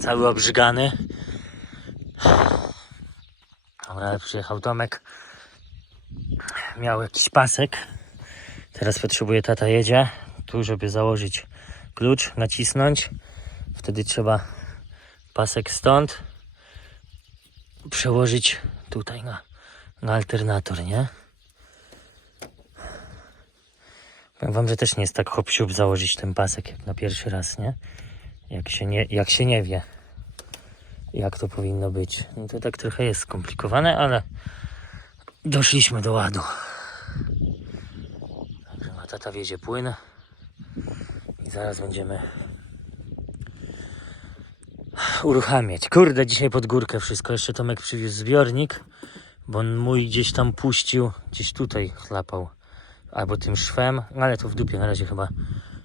cały obrzygany. Dobra, przyjechał Tomek. Miał jakiś pasek. Teraz potrzebuje tata jedzie. Tu, żeby założyć klucz, nacisnąć. Wtedy trzeba pasek stąd przełożyć tutaj na, na alternator, nie? Powiem wam, że też nie jest tak hop założyć ten pasek jak na pierwszy raz, nie? Jak się nie, jak się nie wie, jak to powinno być. No to tak trochę jest skomplikowane, ale doszliśmy do ładu. Także ma tata wiezie płyn i zaraz będziemy uruchamiać. Kurde, dzisiaj pod górkę wszystko. Jeszcze Tomek przywiózł zbiornik, bo on mój gdzieś tam puścił, gdzieś tutaj chlapał. Albo tym szwem, no ale to w dupie na razie chyba.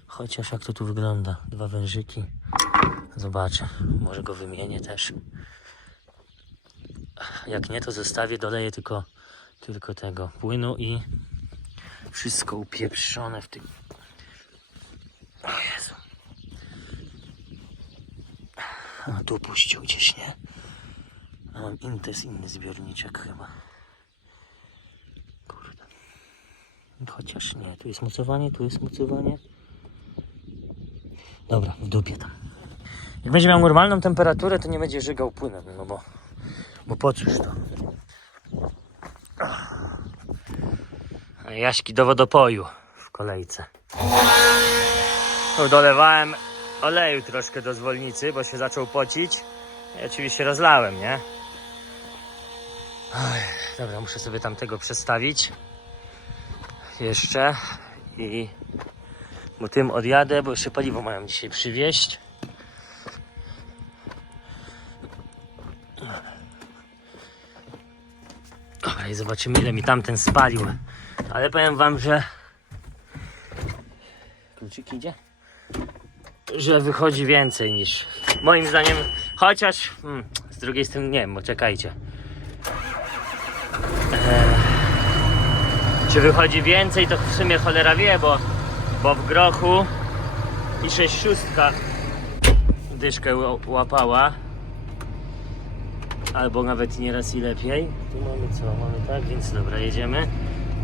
Chociaż jak to tu wygląda. Dwa wężyki. Zobaczę. Może go wymienię też. Jak nie, to zostawię, doleję tylko, tylko tego płynu i wszystko upieprzone w tym. O Jezu. A tu puścił gdzieś, nie? A mam in, to jest inny zbiorniczek chyba. Kurde. Chociaż nie, tu jest mocowanie, tu jest mocowanie. Dobra, w dupie tam. Jak będzie miał normalną temperaturę, to nie będzie żygał płynem, no bo, bo po cóż to? Jaśki do wodopoju w kolejce. Dolewałem oleju troszkę do zwolnicy, bo się zaczął pocić. I oczywiście rozlałem, nie? Oj, dobra, muszę sobie tamtego przestawić. Jeszcze. I... Bo tym odjadę, bo jeszcze paliwo mają dzisiaj przywieźć. I zobaczymy ile mi tamten spalił. Ale powiem wam, że... Kluczyk idzie? Że wychodzi więcej niż... Moim zdaniem, chociaż... Hmm, z drugiej strony nie wiem, bo czekajcie. Czy wychodzi więcej, to w sumie cholera wie, bo, bo w grochu i 6 szóstka dyszkę łapała. Albo nawet nieraz i lepiej. Tu mamy co? Mamy tak, więc dobra, jedziemy.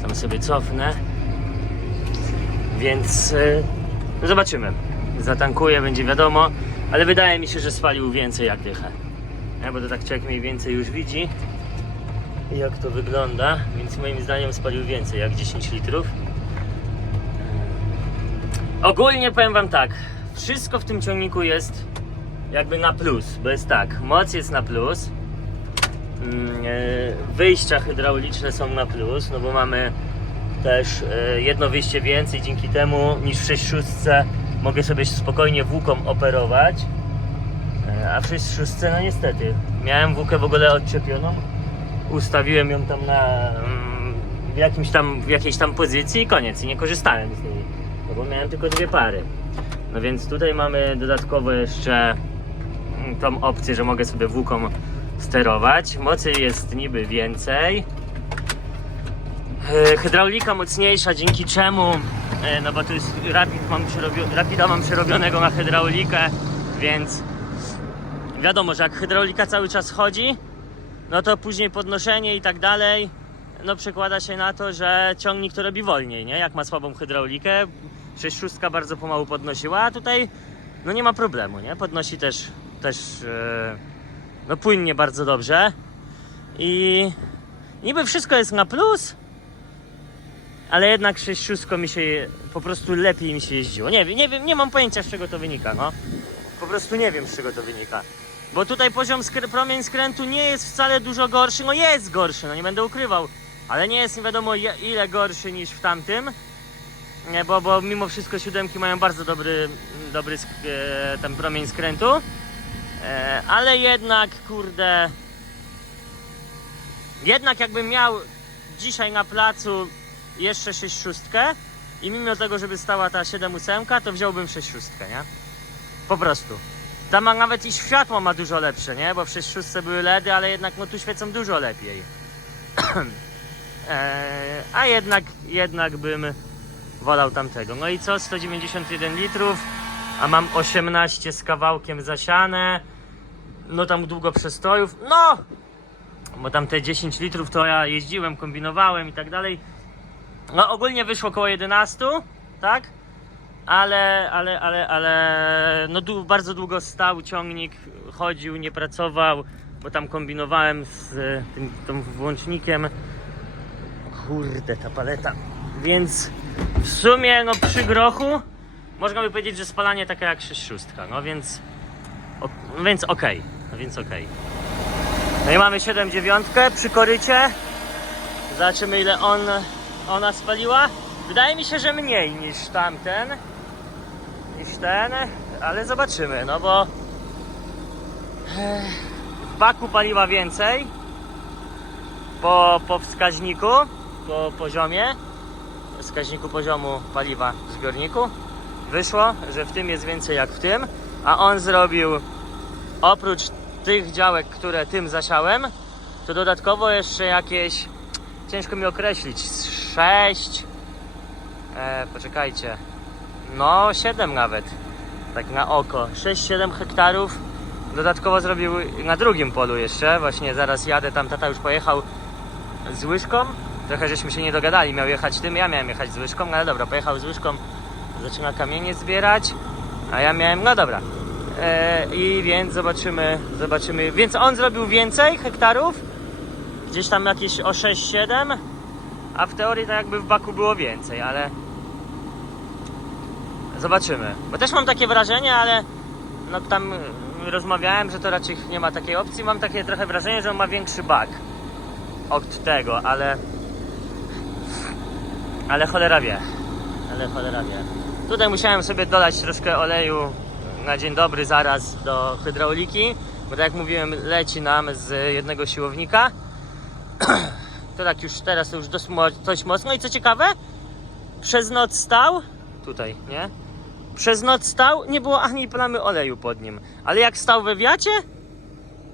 Tam sobie cofnę. Więc yy, zobaczymy. Zatankuję, będzie wiadomo. Ale wydaje mi się, że spalił więcej jak dychę. Nie, bo to tak człowiek mniej więcej już widzi jak to wygląda, więc moim zdaniem spalił więcej jak 10 litrów. Ogólnie powiem Wam tak, wszystko w tym ciągniku jest jakby na plus, bo jest tak, moc jest na plus, wyjścia hydrauliczne są na plus, no bo mamy też e, jedno wyjście więcej dzięki temu niż w 6.6 mogę sobie spokojnie włóką operować. E, A w 6.6 no niestety, miałem włókę w ogóle odczepioną, ustawiłem ją tam na mm, w jakimś tam, w jakiejś tam pozycji i koniec. I nie korzystałem z niej, no bo miałem tylko dwie pary. No więc tutaj mamy dodatkowo jeszcze mm, tą opcję, że mogę sobie włóką sterować. Mocy jest niby więcej. E, Hydraulika mocniejsza, dzięki czemu, e, no bo tu jest rapid mam rapida mam przerobionego na hydraulikę, więc wiadomo, że jak hydraulika cały czas chodzi, no to później podnoszenie i tak dalej, no przekłada się na to, że ciągnik to robi wolniej, nie? Jak ma słabą hydraulikę, 6.6 bardzo pomału podnosiła, a tutaj no nie ma problemu, nie? Podnosi też, też e, no płynnie bardzo dobrze i niby wszystko jest na plus, ale jednak 6.6 mi się po prostu lepiej mi się jeździło. Nie nie wiem, nie mam pojęcia z czego to wynika, no. Po prostu nie wiem z czego to wynika. Bo tutaj poziom skr- promień skrętu nie jest wcale dużo gorszy. No jest gorszy, no nie będę ukrywał. Ale nie jest nie wiadomo ile gorszy niż w tamtym. Nie, bo, bo mimo wszystko siódemki mają bardzo dobry, dobry e, ten promień skrętu. E, ale jednak, kurde... Jednak jakbym miał dzisiaj na placu jeszcze 6 szóstkę i mimo tego, żeby stała ta 7 ósemka, to wziąłbym 6 szóstkę, nie? Po prostu. Tam ma nawet i światło ma dużo lepsze, nie? Bo w 6 były LEDy, ale jednak no tu świecą dużo lepiej. eee, a jednak, jednak bym wolał tamtego. No i co? 191 litrów, a mam 18 z kawałkiem zasiane. no tam długo przestojów, no, bo tam te 10 litrów to ja jeździłem, kombinowałem i tak dalej. No ogólnie wyszło około 11, tak? Ale, ale, ale, ale, no dłu- bardzo długo stał ciągnik, chodził, nie pracował, bo tam kombinowałem z e, tym, tym włącznikiem. Kurde, ta paleta. Więc w sumie, no przy grochu, można by powiedzieć, że spalanie takie jak 6 no więc, o, więc okej, no więc okej. No i mamy 7 dziewiątkę przy korycie. Zobaczymy ile on, ona spaliła. Wydaje mi się, że mniej niż tamten. Niż ten, ale zobaczymy, no bo eh, w baku paliła więcej po, po wskaźniku, po poziomie, wskaźniku poziomu paliwa w zbiorniku. Wyszło, że w tym jest więcej jak w tym, a on zrobił oprócz tych działek, które tym zasiałem, to dodatkowo jeszcze jakieś, ciężko mi określić, 6, e, poczekajcie, no 7 nawet, tak na oko, 6-7 hektarów dodatkowo zrobił na drugim polu jeszcze, właśnie zaraz jadę, tam tata już pojechał z łyżką, trochę żeśmy się nie dogadali, miał jechać tym, ja miałem jechać z łyżką, no ale dobra, pojechał z łyżką, zaczyna kamienie zbierać, a ja miałem, no dobra, E, I więc zobaczymy, zobaczymy. Więc on zrobił więcej hektarów, gdzieś tam jakieś o 6-7, a w teorii tak jakby w baku było więcej, ale zobaczymy. Bo też mam takie wrażenie, ale no tam rozmawiałem, że to raczej nie ma takiej opcji. Mam takie trochę wrażenie, że on ma większy bak od tego, ale ale cholera wie. Ale cholera wie. Tutaj musiałem sobie dodać troszkę oleju na dzień dobry zaraz do hydrauliki, bo tak jak mówiłem, leci nam z jednego siłownika. To tak już teraz już dość, mo- dość mocno i co ciekawe, przez noc stał, tutaj, nie? Przez noc stał, nie było ani plamy oleju pod nim, ale jak stał we wiacie,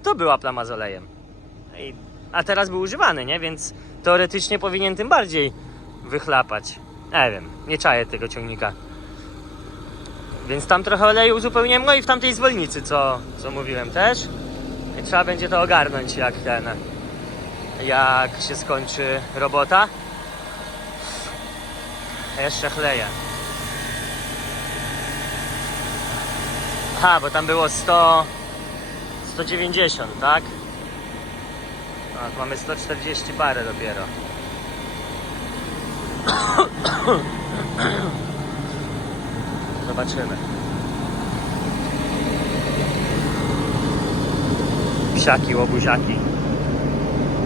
to była plama z olejem. I, a teraz był używany, nie? Więc teoretycznie powinien tym bardziej wychlapać. Nie wiem, nie czaję tego ciągnika. Więc tam trochę oleju uzupełniłem, no i w tamtej zwolnicy, co, co mówiłem też. I trzeba będzie to ogarnąć, jak ten, jak się skończy robota. Jeszcze chleję. Aha, bo tam było 100, 190, tak? Tak, mamy 140 parę dopiero. Zobaczymy. Psiaki, łobuziaki.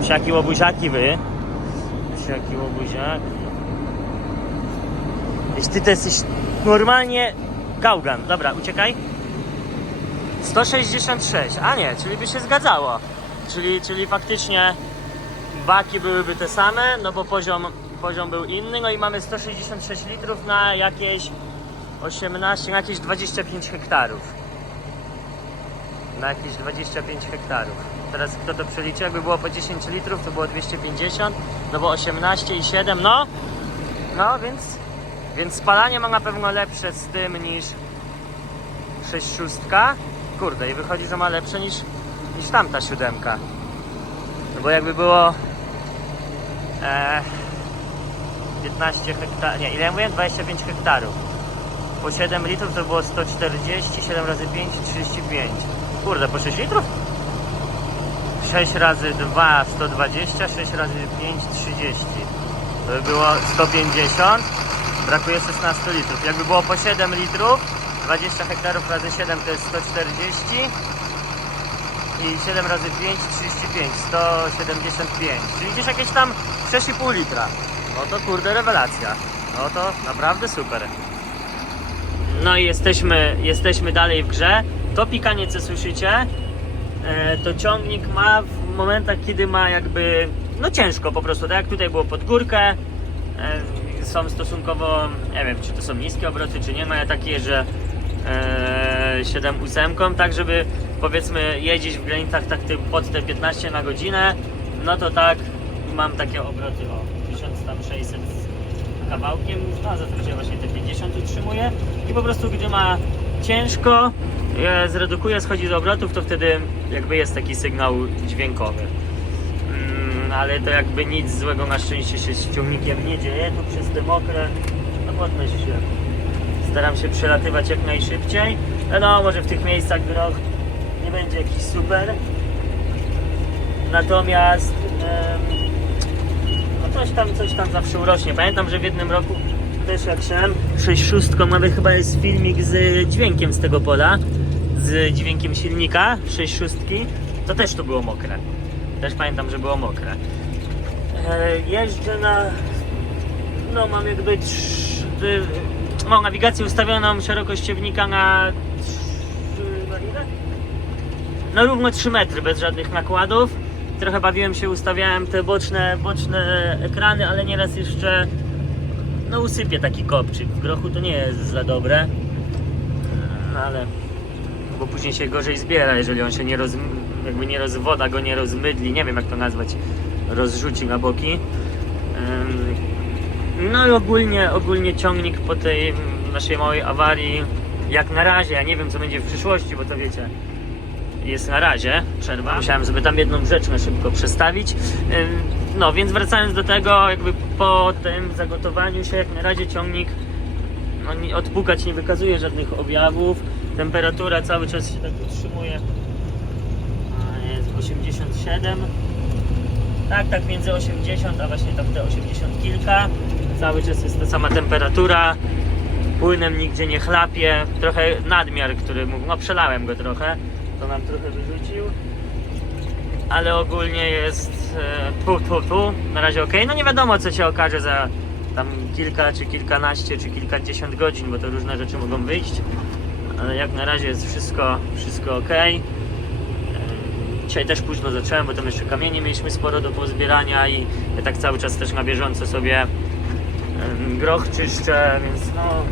Psiaki, łobuziaki wy. Psiaki, łobuziaki. Wiesz, ty to jesteś normalnie gałgan. Dobra, uciekaj. 166, a nie, czyli by się zgadzało. Czyli, czyli faktycznie baki byłyby te same, no bo poziom, poziom był inny, no i mamy 166 litrów na jakieś 18, na jakieś 25 hektarów. Na jakieś 25 hektarów. Teraz kto to przeliczy? Jakby było po 10 litrów, to było 250, no bo 18 i 7, no. No, więc, więc spalanie ma na pewno lepsze z tym niż 6 szóstka. Kurde, i wychodzi, że ma lepsze niż, niż tamta siódemka. No bo jakby było e, 15 hektarów, nie, ile ja mówiłem? 25 hektarów. Po 7 litrów to było 140, 7 razy 5, 35. Kurde, po 6 litrów? 6 razy 2, 120, 6 razy 5, 30. To by było 150. Brakuje 16 litrów. Jakby było po 7 litrów, 20 hektarów razy 7 to jest 140. I 7 razy 5, 35, 175. Czyli gdzieś jakieś tam 6,5 litra. No to kurde rewelacja. No to naprawdę super. No i jesteśmy, jesteśmy dalej w grze. To pikanie, co słyszycie, e, to ciągnik ma w momentach, kiedy ma jakby, no ciężko po prostu, tak jak tutaj było pod górkę, e, są stosunkowo, nie wiem, czy to są niskie obroty, czy nie, mają takie, że e, 7-8, tak żeby powiedzmy jeździć w granicach tak pod te 15 na godzinę, no to tak mam takie obroty o 1600 z kawałkiem, no za to, że właśnie te 50 utrzymuje i po prostu gdy ma ciężko, je zredukuje, schodzi do obrotów, to wtedy jakby jest taki sygnał dźwiękowy. Mm, ale to jakby nic złego na szczęście się z ciągnikiem nie dzieje. Tu przez te mokre, no się. Staram się przelatywać jak najszybciej. No może w tych miejscach groch nie będzie jakiś super. Natomiast no coś tam, coś tam zawsze urośnie. Pamiętam, że w jednym roku też jak szedłem 6 nawet chyba jest filmik z dźwiękiem z tego pola, z dźwiękiem silnika 6 szóstki, to też to było mokre. Też pamiętam, że było mokre. E, jeżdżę na... No mam jakby... trz- y, Mam nawigację ustawioną szerokość ciewnika na... No równo 3 metry, bez żadnych nakładów. Trochę bawiłem się, ustawiałem te boczne, boczne ekrany, ale nieraz jeszcze no usypie taki kopczyk. W grochu to nie jest za dobre, no, ale bo później się gorzej zbiera, jeżeli on się nie roz, jakby nie roz, woda go nie rozmydli, nie wiem jak to nazwać, rozrzuci na boki. No i ogólnie, ogólnie ciągnik po tej naszej małej awarii, jak na razie, ja nie wiem co będzie w przyszłości, bo to wiecie, jest na razie przerwa. Musiałem sobie tam jedną rzecz na szybko przestawić. No więc wracając do tego, jakby po tym zagotowaniu się, jak na razie ciągnik no, odpukać nie wykazuje żadnych objawów. Temperatura cały czas się tak utrzymuje. Jest 87. Tak, tak między 80, a właśnie tam te 80 kilka. Cały czas jest ta sama temperatura. Płynem nigdzie nie chlapie. Trochę nadmiar, który mógł, no przelałem go trochę, to nam trochę wyrzucił. Ale ogólnie jest e, tu, tu, tu. Na razie ok. No nie wiadomo co się okaże za tam kilka, czy kilkanaście, czy kilkadziesiąt godzin, bo to różne rzeczy mogą wyjść. Ale jak na razie jest wszystko, wszystko ok. Dzisiaj też późno zacząłem, bo tam jeszcze kamienie mieliśmy sporo do pozbierania i ja tak cały czas też na bieżąco sobie groch czyszczę, więc no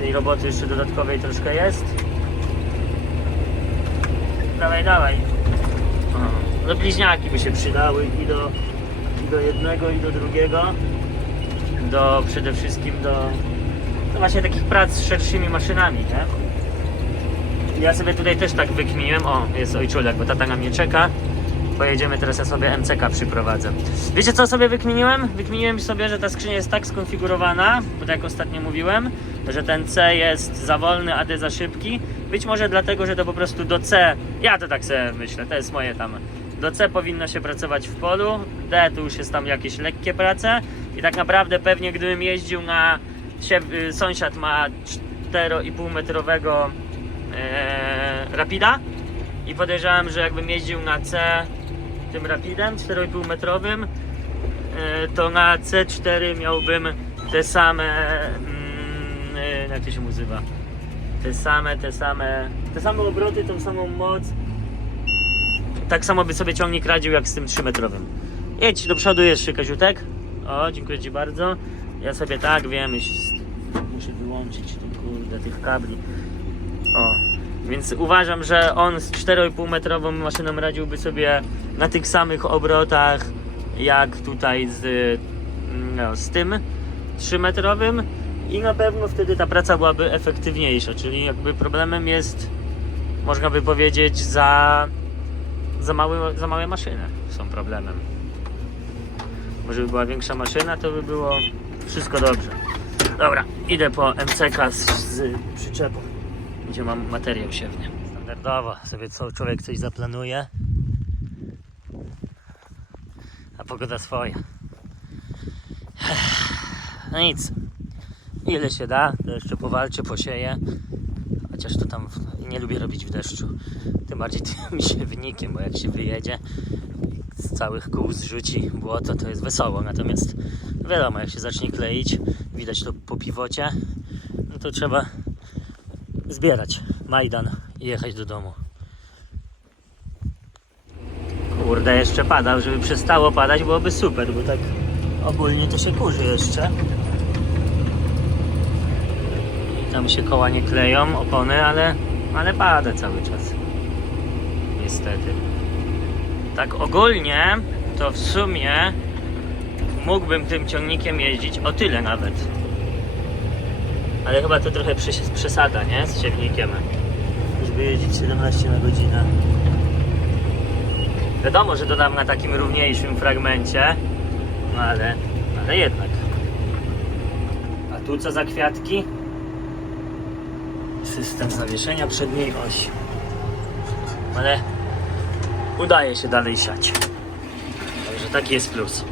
tej roboty jeszcze dodatkowej troszkę jest. Dawaj, dawaj. No bliźniaki by się przydały i do, i do jednego i do drugiego. Do przede wszystkim do no właśnie takich prac z szerszymi maszynami, nie? Ja sobie tutaj też tak wykminiłem, o jest ojczulek, bo tata na mnie czeka. Pojedziemy teraz, ja sobie MCK przyprowadzę. Wiecie co sobie wykminiłem? Wykminiłem sobie, że ta skrzynia jest tak skonfigurowana, bo tak jak ostatnio mówiłem, że ten C jest za wolny, a D za szybki. Być może dlatego, że to po prostu do C, ja to tak sobie myślę, to jest moje tam. Do C powinno się pracować w polu, D to już jest tam jakieś lekkie prace. I tak naprawdę pewnie gdybym jeździł na, y, sąsiad ma 4,5 metrowego e, Rapida. I podejrzewam, że jakbym jeździł na C tym Rapidem 4,5 metrowym, e, to na C4 miałbym te same, mm, e, jak to się nazywa, te same, te same, te same obroty, tą samą moc. Tak samo by sobie ciągnik radził jak z tym 3 metrowym. Jedź do przodu jeszcze Kaziutek. O, dziękuję Ci bardzo. Ja sobie tak wiem, muszę wyłączyć tu, kurde tych kabli. O, więc uważam, że on z 4,5 metrową maszyną radziłby sobie na tych samych obrotach jak tutaj z, no, z tym 3 metrowym i na pewno wtedy ta praca byłaby efektywniejsza, czyli jakby problemem jest można by powiedzieć za, za, małe, za małe maszyny są problemem. Może by była większa maszyna, to by było wszystko dobrze. Dobra, idę po MCK z, z przyczepą gdzie mam materiał siewny. Standardowo sobie co człowiek coś zaplanuje, a pogoda swoja. No nic, ile się da, to jeszcze powalczę, posieję, chociaż to tam nie lubię robić w deszczu, tym bardziej tym siewnikiem, bo jak się wyjedzie z całych kół zrzuci błoto, to jest wesoło, natomiast wiadomo, jak się zacznie kleić, widać to po piwocie, no to trzeba zbierać Majdan i jechać do domu. Kurde, jeszcze pada, żeby przestało padać byłoby super, bo tak ogólnie to się kurzy jeszcze. I tam się koła nie kleją, opony, ale, ale pada cały czas. Niestety. Tak ogólnie to w sumie mógłbym tym ciągnikiem jeździć o tyle nawet. Ale chyba to trochę przes- przesada, nie? Z siewnikiem. żeby jeździć 17 na godzinę. Wiadomo, że dodam na takim równiejszym fragmencie, no ale, ale jednak. A tu co za kwiatki? System zawieszenia przedniej osi. Ale udaje się dalej siać. Także taki jest plus.